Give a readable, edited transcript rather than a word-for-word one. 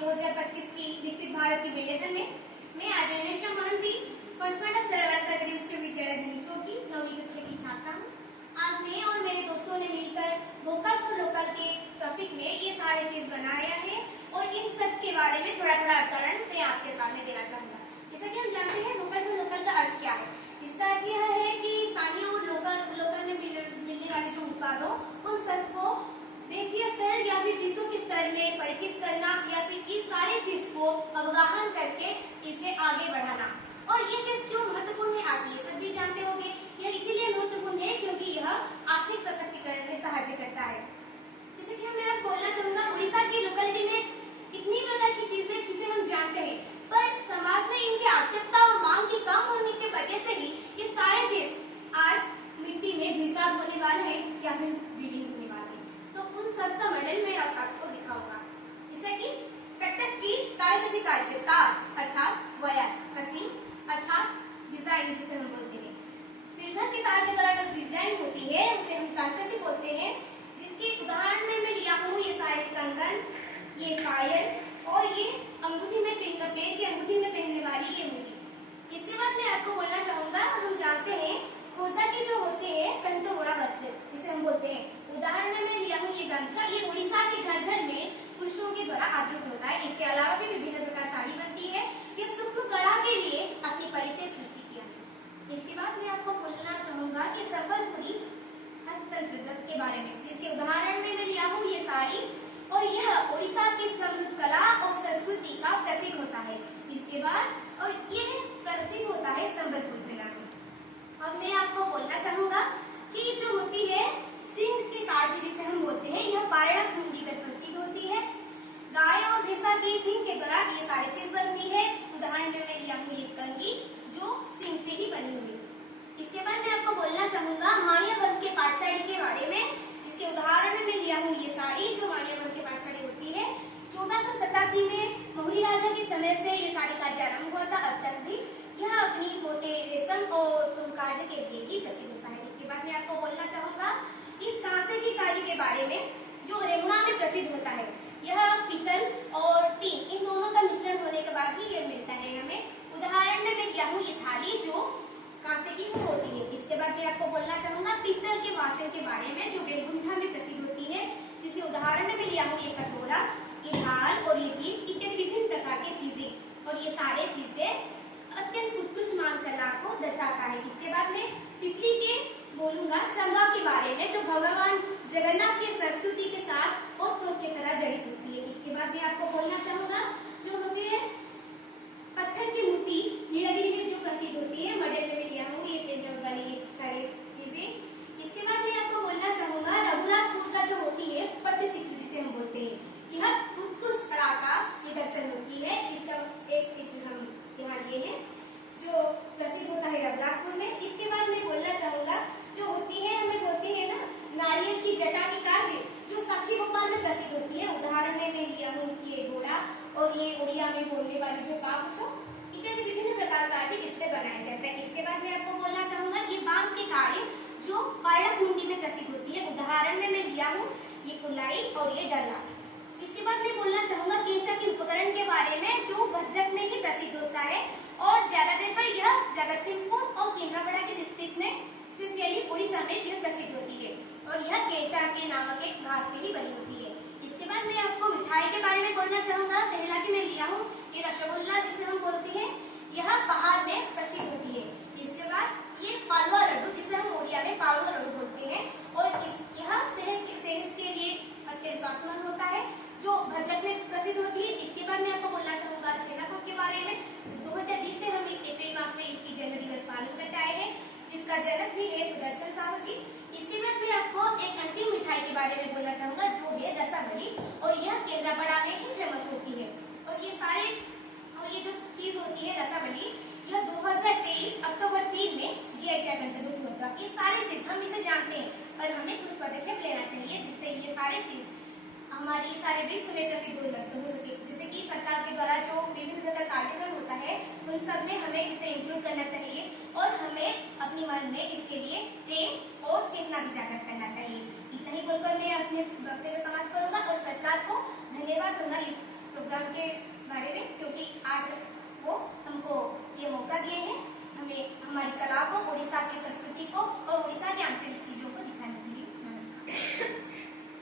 2025 की विकसित भारत की विलेखन में मैं आर्यनेश्वर महंती पचमढ़ी सरकारी उच्च विद्यालय धनेश्वर की 9वीं कक्षा की छात्रा हूँ। आज मैं और मेरे दोस्तों ने मिलकर वोकल फॉर लोकल के टॉपिक में ये सारे चीज बनाया है और इन सब के बारे में थोड़ा अवतरण मैं आपके सामने देना चाहूंगा। जैसा कि हम जानते हैं वोकल फॉर लोकल का अर्थ क्या है। इसका अर्थ यह है कि स्थानीय और लोकल में मिलने वाले जो उत्पादों उन सबको देशीय स्तर या फिर विश्व के स्तर में परिचित करना या फिर इस सारे चीज को अवगाहन करके इसे आगे बढ़ाना। और ये चीज क्यों महत्वपूर्ण है आप ये सब भी जानते होंगे। यह इसीलिए महत्वपूर्ण है क्योंकि यह आर्थिक सशक्तिकरण में सहायता करता है। जैसे कि मैं अब बोलना चाहूंगा, उड़ीसा की लोकेलिटी में इतनी प्रकार की चीजें जिसे हम जानते हैं, पर समाज में इनकी आवश्यकता और मांग की कम होने की वजह से ही ये सारे चीज आज मिट्टी में धुसात होने वाले हैं या फिर विलीन होने वाले हैं। तो उन सब का मॉडल मैं आपको दिखाऊंगा। जैसे कि कटक की कार्यकसी कार्य तार अर्थात वायर, कसी अर्थात डिजाइन जिसे हम बोलते हैं। सिल्वर के तार के द्वारा जो डिजाइन होती है उसे हम तारकसी बोलते हैं। जिसके उदाहरण में मैं लिया हूँ ये सारे कंगन, ये पायल और ये अंगूठी में पैर की अंगूठी में पहनने वाली ये मुंडी। इसके बाद मैं आपको बोलना चाहूंगा, हम जानते हैं खोर्धा के जो होते हैं कंटोरा वस्त्र जिसे हम बोलते हैं। उदाहरण में मैं लिया हूँ ये गमछा, ये उड़ीसा के घर घर में पुरुषों के द्वारा आदृत होता है। इसके अलावा भी विभिन्न प्रकार साड़ी बनती है। ये सूक्ष्म कला के लिए अपनी परिचय सृष्टि किया है। इसके बाद मैं आपको बोलना चाहूंगा कि संबलपुरी हस्ततंत्र के बारे में, जिसके उदाहरण में मैं लिया हूँ ये साड़ी और यह उड़ीसा की समृद्ध कला और संस्कृति का प्रतीक होता है। इसके बाद और ये प्रसिद्ध होता है संबलपुर जिला में। अब मैं आपको बोलना चाहूंगा कि जो होती है सिंह की काठी जिसे हम बोलते हैं, यह पायरक मुंडी पर प्रसिद्ध होती है। गाय और भैंसा के सिंह के द्वारा ये सारी चीज बनती है। उदाहरण में मैं लिया हूँ ये कंगी जो सिंह से ही बनी हुई। इसके बाद मैं आपको बोलना चाहूंगा मानियाबंद के पाट साड़ी के बारे में। इसके उदाहरण में मैं लिया हूँ ये साड़ी जो मानियाबंद के पाट साड़ी होती है। 14वीं शताब्दी में मौर्य राजा के समय से ये साड़ी का आरंभ हुआ था। अब तक भी यह अपनी मोटे रेशम और कार्य के लिए ही प्रसिद्ध होता है। इसके बाद मैं आपको बोलना चाहूंगा इस कांसे की कार्य के बारे में जो रेमुना में प्रसिद्ध होता है। यह पीतल और टीन इन दोनों का मिश्रण होने के बाद ही यह मिलता है हमें। उदाहरण में मैं लिया हूँ ये थाली जो कांसे की होती है। इसके बाद मैं आपको बोलना चाहूंगा पीतल के वासन के बारे में जो बेलगुंठा में प्रसिद्ध होती है। जिसके उदाहरण में मैं लिया हूँ ये कटोरा, ये ढाल और ये दीप इत्यादि विभिन्न प्रकार की चीजें। और ये सारे चीजें अत्यंत उत्कृष्ट मान कला को दर्शाता है। इसके बाद में पिपली के बोलूंगा चंगा के बारे में जो भगवान जगन्नाथ की संस्कृति के साथ ओतप्रोत की तरह जड़ित होती है। इसके बाद मैं आपको बोलना चाहूंगा जो होती है पत्थर की मूर्ति नीलगिरी में जो प्रसिद्ध होती है। मॉडल में लिया हूँ ये प्रिंटर वाली ये सारी चीजें। इसके बाद मैं आपको बोलना चाहूंगा रघुनाथपुर का जो होती है पट्टचित्र जिसे हम बोलते हैं, यह उत्कृष्ट कला का निदर्शन होती है। इसका एक चित्र हम यहाँ लिए हैं जो प्रसिद्ध होता है रघुनाथपुर में। इसके बाद मैं बोलना चाहूंगा जो होती है हमें बोलते हैं ना नारियल की जटा की कार्य जो साक्षी गोपाल में प्रसिद्ध होती है। उदाहरण में मैं लिया हूँ ये घोड़ा और ये उड़िया में बोलने वाली जो पापुछो इत्यादि विभिन्न प्रकार का कार्य इससे बनाया जाता है। इसके बाद मैं आपको बोलना चाहूंगा ये बांस के कार्य जो पायरक मुंडी में प्रसिद्ध होती है। उदाहरण में मैं लिया हूँ ये कुलाई और ये डल्ला। इसके बाद मैं बोलना चाहूंगा केंचा के उपकरण के बारे में जो भद्रक में ही प्रसिद्ध होता है और ज्यादातर पर यह जगतसिंहपुर और केंद्रापड़ा के डिस्ट्रिक्ट में स्पेशली उड़ीसा में यह प्रसिद्ध होती है और यह केंचा के नामक एक घास से ही बनी होती है। इसके बाद मैं आपको मिठाई के बारे में बोलना चाहूंगा। पहला कि मैं लिया हूँ ये रसगुल्ला जिसे हम बोलते हैं, यह पहाड़ में प्रसिद्ध होती है। इसके बाद ये पालवा लड्डू जिसे हम उड़िया में पालवा लड्डू बोलते हैं और यह सेहत के लिए अत्यंत स्वास्थ्यमंद होता है जो भद्रक में प्रसिद्ध होती है। इसके बाद मैं आपको बोलना चाहूंगा छेनापोद के बारे में। 2020 से हम अप्रैल मास में इसकी जन्म दिवस पालन करते आए हैं जिसका जनक भी है सुदर्शन साहू जी। इसके बाद मैं आपको एक अंतिम मिठाई के बारे में बोलना चाहूंगा जो है रसावली और यह केंद्रापड़ा में ही फेमस होती है। और ये सारे और ये जो चीज होती है रसावली यह 2023 अक्टूबर 3 में जीआई टैग अंतर्गत हुआ था। ये सारे चीज हम इसे जानते हैं पर हमें कुछ पदक्षेप लेना चाहिए जिससे ये सारे चीज हमारी सारे विश्व में प्रसिद्ध हो सके। जैसे कि सरकार के द्वारा जो विभिन्न प्रकार कार्यक्रम होता है उन सब में हमें इसे इंक्लूड करना चाहिए और हमें अपनी मन में इसके लिए प्रेम और चेतना भी जागृत करना चाहिए। इतना ही बोलकर मैं अपने वक्तव्य समाप्त करूंगा और सरकार को धन्यवाद दूंगा इस प्रोग्राम के संस्कृति को